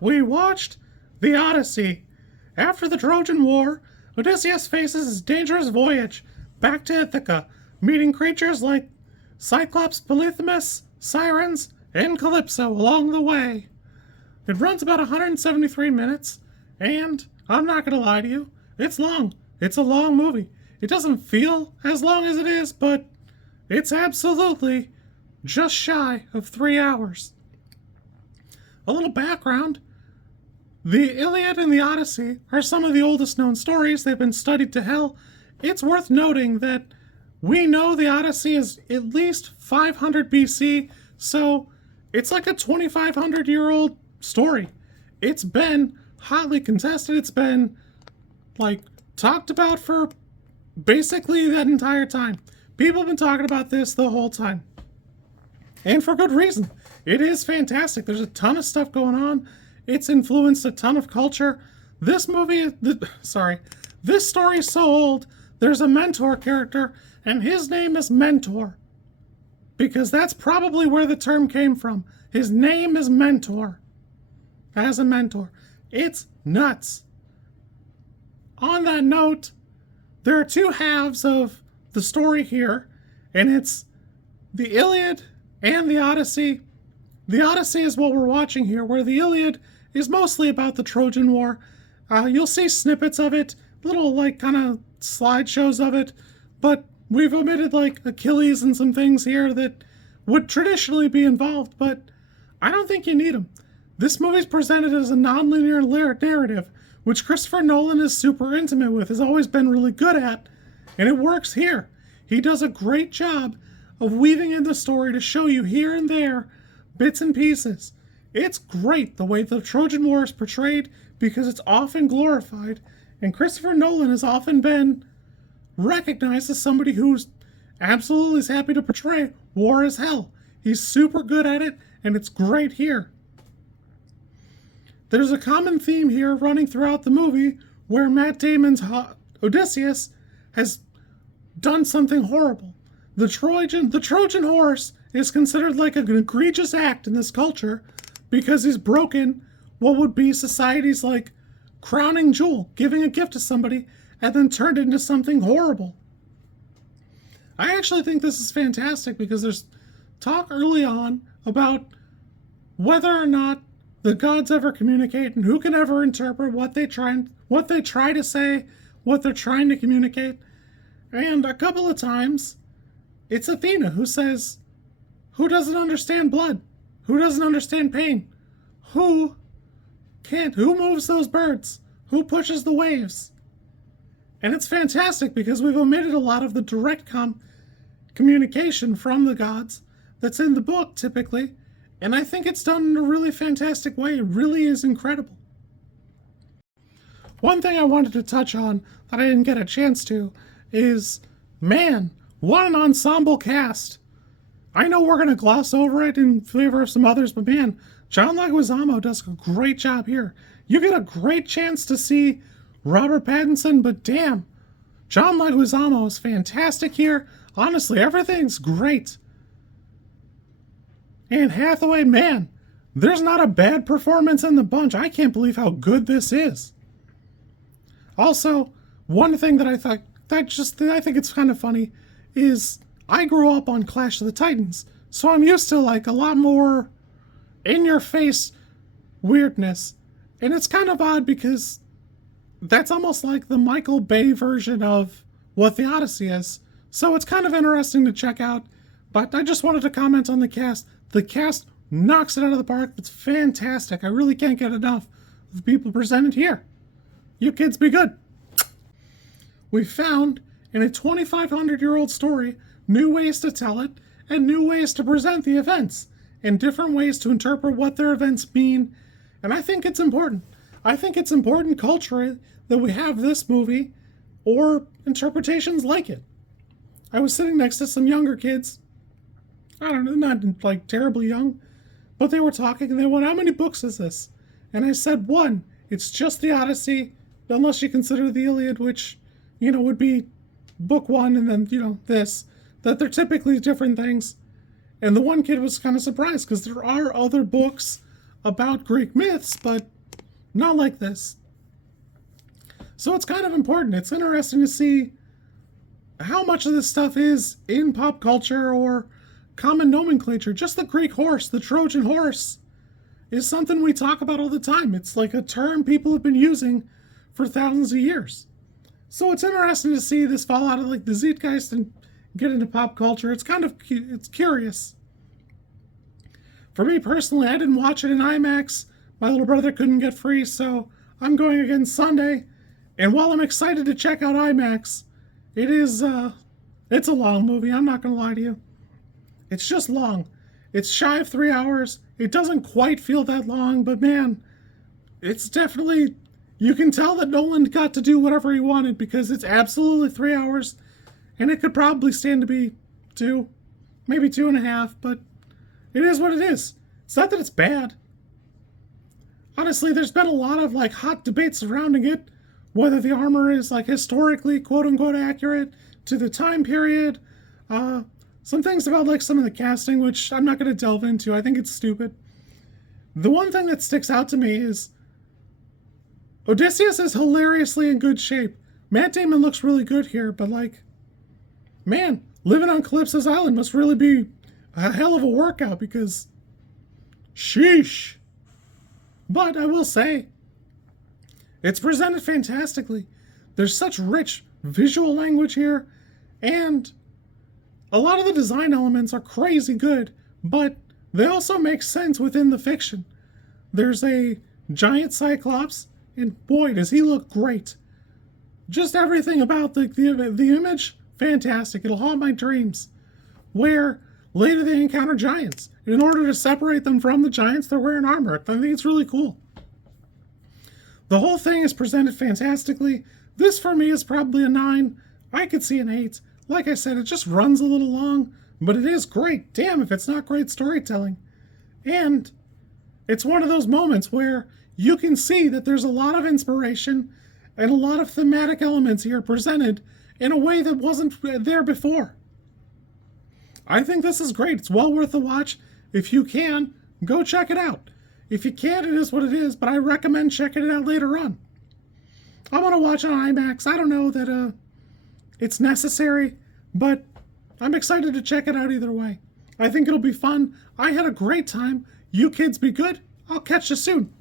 We watched the Odyssey. After the Trojan War, Odysseus faces his dangerous voyage back to Ithaca, meeting creatures like Cyclops, Polyphemus, Sirens, and Calypso along the way. It runs about 173 minutes, and I'm not going to lie to you, it's long. It's a long movie. It doesn't feel as long as it is, but it's absolutely just shy of 3 hours. A little background. The Iliad and the Odyssey are some of the oldest known stories. They've been studied to hell. It's worth noting that we know the Odyssey is at least 500 BC, so it's like a 2,500-year-old story. It's been hotly contested. It's been, talked about for basically that entire time. People have been talking about this the whole time. And for good reason. It is fantastic. There's a ton of stuff going on. It's influenced a ton of culture. This story is so old, there's a mentor character, and his name is Mentor. Because that's probably where the term came from. His name is Mentor. As a mentor. It's nuts. On that note, there are two halves of the story here, and it's the Iliad and the Odyssey. The Odyssey is what we're watching here, where the Iliad is mostly about the Trojan War. You'll see snippets of it, little kind of slideshows of it, but we've omitted Achilles and some things here that would traditionally be involved, but I don't think you need them. This movie's presented as a non-linear narrative, which Christopher Nolan is super intimate with, has always been really good at, and it works here. He does a great job of weaving in the story to show you here and there bits and pieces. It's great the way the Trojan War is portrayed because it's often glorified, and Christopher Nolan has often been recognized as somebody who's absolutely is happy to portray war as hell. He's super good at it, and it's great here. There's a common theme here running throughout the movie where Matt Damon's Odysseus has done something horrible. The Trojan horse is considered like an egregious act in this culture because he's broken what would be society's crowning jewel, giving a gift to somebody and then turned it into something horrible. I actually think this is fantastic because there's talk early on about whether or not the gods ever communicate and who can ever interpret what they try to say, what they're trying to communicate. And a couple of times, it's Athena who says, who doesn't understand blood? Who doesn't understand pain? Who moves those birds? Who pushes the waves? And it's fantastic because we've omitted a lot of the direct communication from the gods that's in the book typically, and I think it's done in a really fantastic way. It really is incredible. One thing I wanted to touch on that I didn't get a chance to is, man, what an ensemble cast. I know we're going to gloss over it in favor of some others, but man, John Leguizamo does a great job here. You get a great chance to see Robert Pattinson, but damn, John Leguizamo is fantastic here. Honestly, everything's great. And Hathaway, man, there's not a bad performance in the bunch. I can't believe how good this is. Also, one thing that I think it's kind of funny is I grew up on Clash of the Titans, so I'm used to a lot more in-your-face weirdness. And it's kind of odd because that's almost like the Michael Bay version of what the Odyssey is. So it's kind of interesting to check out. But I just wanted to comment on the cast. The cast knocks it out of the park. It's fantastic. I really can't get enough of the people presented here. You kids be good. We found, in a 2,500-year-old story, new ways to tell it and new ways to present the events and different ways to interpret what their events mean. And I think it's important. I think it's important culturally that we have this movie or interpretations like it. I was sitting next to some younger kids. I don't know, not terribly young, but they were talking and they went, how many books is this? And I said, one. It's just the Odyssey, unless you consider the Iliad, which, would be book one and then, this. That they're typically different things. And the one kid was kind of surprised because there are other books about Greek myths, but not like this. So it's kind of important. It's interesting to see how much of this stuff is in pop culture or common nomenclature. Just the Greek horse, the Trojan horse, is something we talk about all the time. It's like a term people have been using for thousands of years. So it's interesting to see this fall out of like the zeitgeist and get into pop culture. It's kind of it's curious. For me personally, I didn't watch it in IMAX. My little brother couldn't get free, so I'm going again Sunday. And while I'm excited to check out IMAX, it's a long movie. I'm not gonna lie to you. It's just long. It's shy of 3 hours. It doesn't quite feel that long, but man, it's definitely, you can tell that Nolan got to do whatever he wanted because it's absolutely 3 hours, and it could probably stand to be 2, maybe 2.5, but it is what it is. It's not that it's bad. Honestly, there's been a lot of like hot debates surrounding it, whether the armor is like historically quote unquote accurate to the time period. Some things about like some of the casting, which I'm not going to delve into. I think it's stupid. The one thing that sticks out to me is Odysseus is hilariously in good shape. Matt Damon looks really good here, but like, man, living on Calypso's Island must really be a hell of a workout because, sheesh. But I will say, it's presented fantastically. There's such rich visual language here, and a lot of the design elements are crazy good, but they also make sense within the fiction. There's a giant Cyclops, and boy, does he look great. Just everything about the image, fantastic. It'll haunt my dreams. Where later they encounter giants. In order to separate them from the giants, they're wearing armor. I think it's really cool. The whole thing is presented fantastically. This for me is probably a 9. I could see an 8. Like I said, it just runs a little long, but it is great. Damn if it's not great storytelling. And it's one of those moments where you can see that there's a lot of inspiration and a lot of thematic elements here presented in a way that wasn't there before. I think this is great. It's well worth the watch. If you can, go check it out. If you can't, it is what it is, but I recommend checking it out later on. I want to watch it on IMAX. I don't know that it's necessary, but I'm excited to check it out either way. I think it'll be fun. I had a great time. You kids be good. I'll catch you soon.